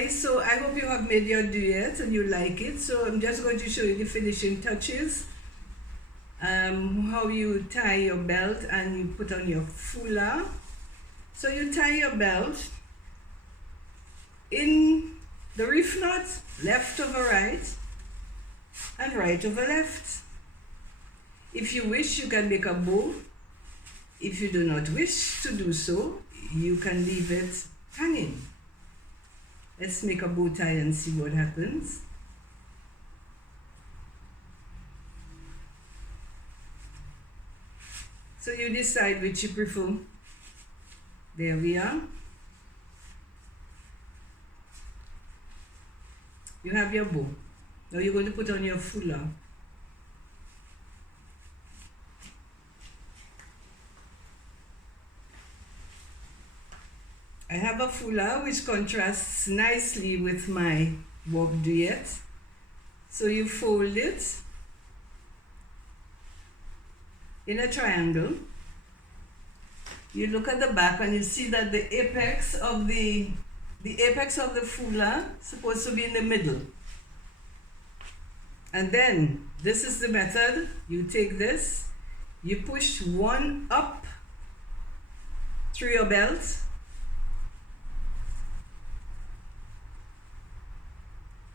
guys, so I hope you have made your duet and you like it. So I'm just going to show you the finishing touches. How you tie your belt and you put on your foulard. So you tie your belt in the reef knot, left over right and right over left. If you wish, you can make a bow. If you do not wish to do so, you can leave it hanging. Let's make a bow tie and see what happens. So you decide which you prefer. There we are. You have your bow. Now you're going to put on your foulard. I have a foulard which contrasts nicely with my warp duet. So you fold it in a triangle. You look at the back and you see that the apex of the foulard is supposed to be in the middle. And then this is the method. You take this, you push one up through your belt,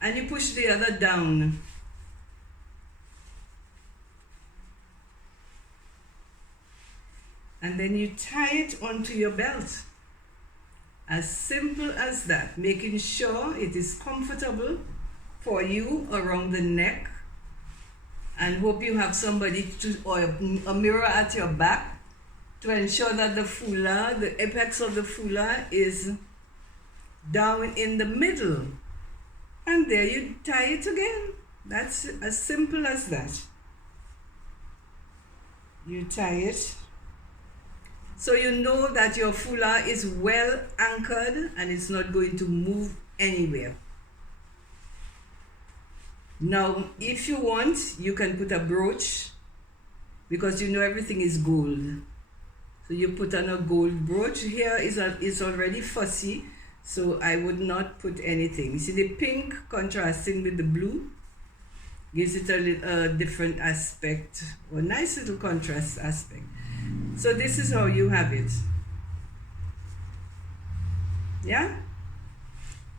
and you push the other down. And then you tie it onto your belt. As simple as that, making sure it is comfortable for you around the neck, and hope you have somebody or a mirror at your back to ensure that the foulard, the apex of the foulard is down in the middle. And there you tie it again. That's as simple as that. You tie it. So you know that your foulard is well anchored and it's not going to move anywhere. Now, if you want, you can put a brooch, because you know everything is gold. So you put on a gold brooch. Here is already fussy, so I would not put anything. You see the pink contrasting with the blue gives it a different aspect, or nice little contrast aspect. So this is how you have it. Yeah?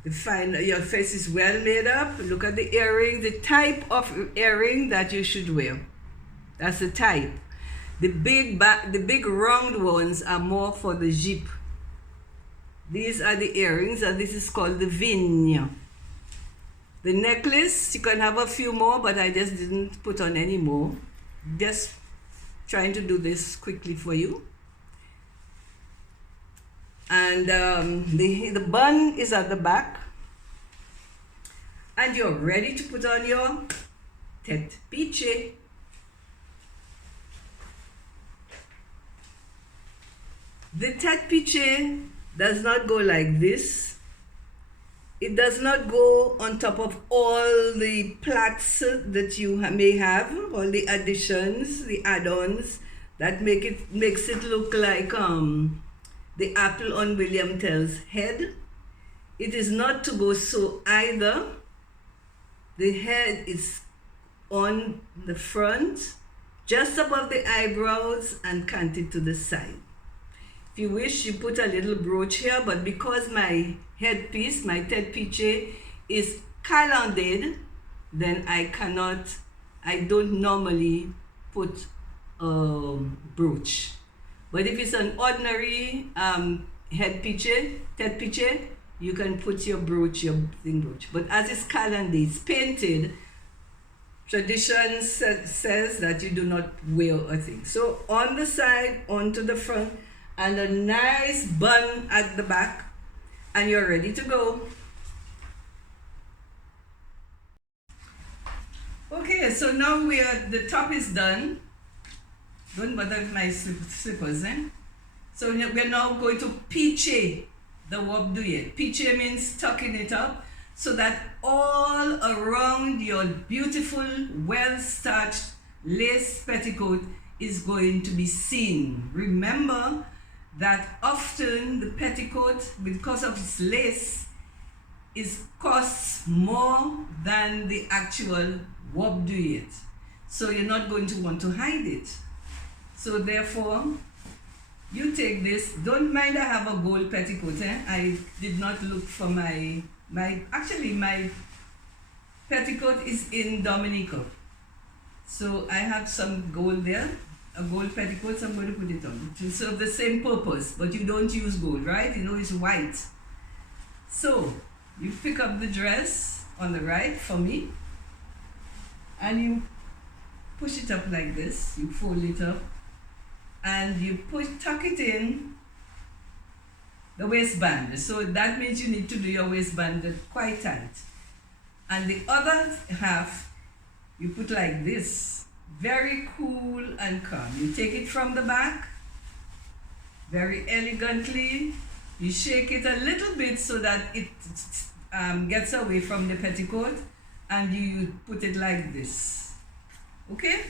Your face is well made up. Look at the earring, the type of earring that you should wear. That's the type. The big round ones are more for the jupe. These are the earrings, and this is called the vigne. The necklace, you can have a few more, but I just didn't put on any more. Just trying to do this quickly for you. And the bun is at the back. And you're ready to put on your tête pichée. The tête pichée does not go like this. It does not go on top of all the plaits that you may have, all the additions, the add-ons that makes it look like the apple on William Tell's head. It is not to go so either. The head is on the front, just above the eyebrows, and canted to the side. If you wish, you put a little brooch here, but because my headpiece, my tête pichée, is calanded, then I don't normally put a brooch. But if it's an ordinary tête pichée, you can put your brooch, your thing brooch. But as it's calanded, it's painted, tradition says that you do not wear a thing. So on the side, onto the front, and a nice bun at the back, and you're ready to go. Okay, so now the top is done. Don't bother with my slippers, eh? So we're now going to piché the warp duet. Piché means tucking it up so that all around your beautiful, well-starched lace petticoat is going to be seen. Remember that often the petticoat, because of its lace, costs more than the actual work doing it. So you're not going to want to hide it. So therefore, you take this. Don't mind I have a gold petticoat. I did not look for my petticoat is in Dominica. So I have some gold there, a gold petticoat, so I'm going to put it on to serve the same purpose, but you don't use gold, right? You know, it's white. So you pick up the dress on the right for me, and you push it up like this, you fold it up, and you tuck it in the waistband. So that means you need to do your waistband quite tight. And the other half, you put like this, very cool and calm. You take it from the back, very elegantly. You shake it a little bit so that it gets away from the petticoat, and you put it like this. Okay?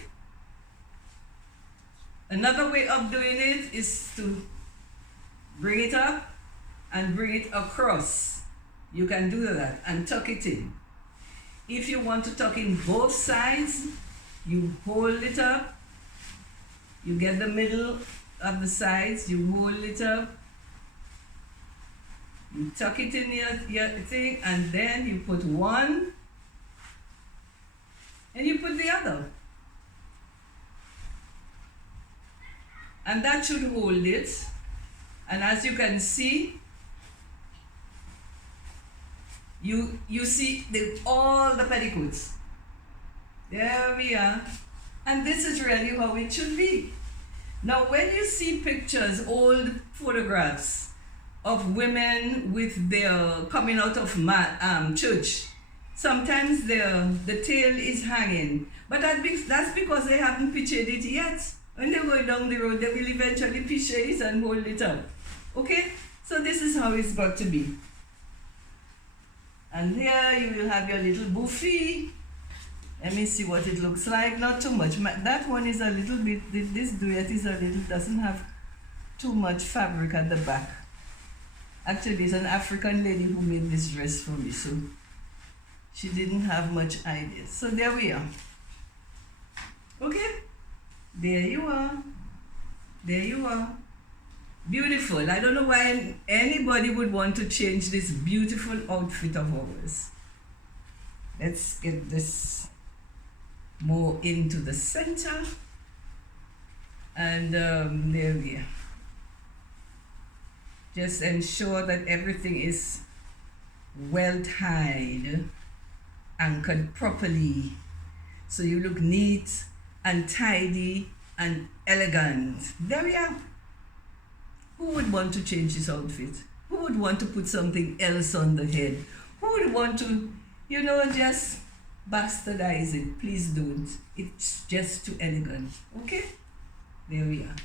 Another way of doing it is to bring it up and bring it across. You can do that and tuck it in. If you want to tuck in both sides, you hold it up, you get the middle of the sides, you hold it up, you tuck it in your thing, and then you put one and you put the other. And that should hold it. And as you can see, you see all the petticoats. There we are. And this is really how it should be. Now, when you see pictures, old photographs of women with their coming out of church, sometimes the tail is hanging. But that's because they haven't pictured it yet. When they're going down the road, they will eventually picture it and hold it up. Okay? So this is how it's got to be. And here you will have your little buffet. Let me see what it looks like. Not too much. That one is a little bit, this duet is a little, doesn't have too much fabric at the back. Actually, it's an African lady who made this dress for me, so she didn't have much idea. So there we are. Okay? There you are. There you are. Beautiful. I don't know why anybody would want to change this beautiful outfit of ours. Let's get this more into the center. And there we are. Just ensure that everything is well tied, anchored properly, so you look neat and tidy and elegant. There we are. Who would want to change his outfit? Who would want to put something else on the head? Who would want to, just bastardize it? Please don't. It's just too elegant. Okay? There we are.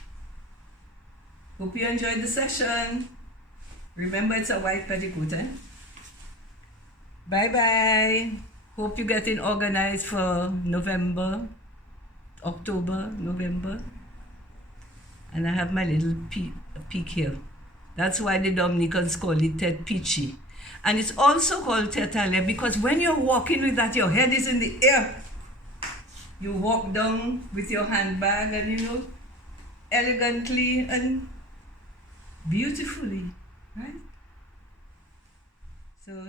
Hope you enjoyed the session. Remember, it's a white petticoat, eh? Bye-bye. Hope you're getting organized for November. October, November, and I have my little peak here. That's why the Dominicans call it Tete Peachy. And it's also called Tete Ale because when you're walking with that, your head is in the air. You walk down with your handbag and, elegantly and beautifully, right? So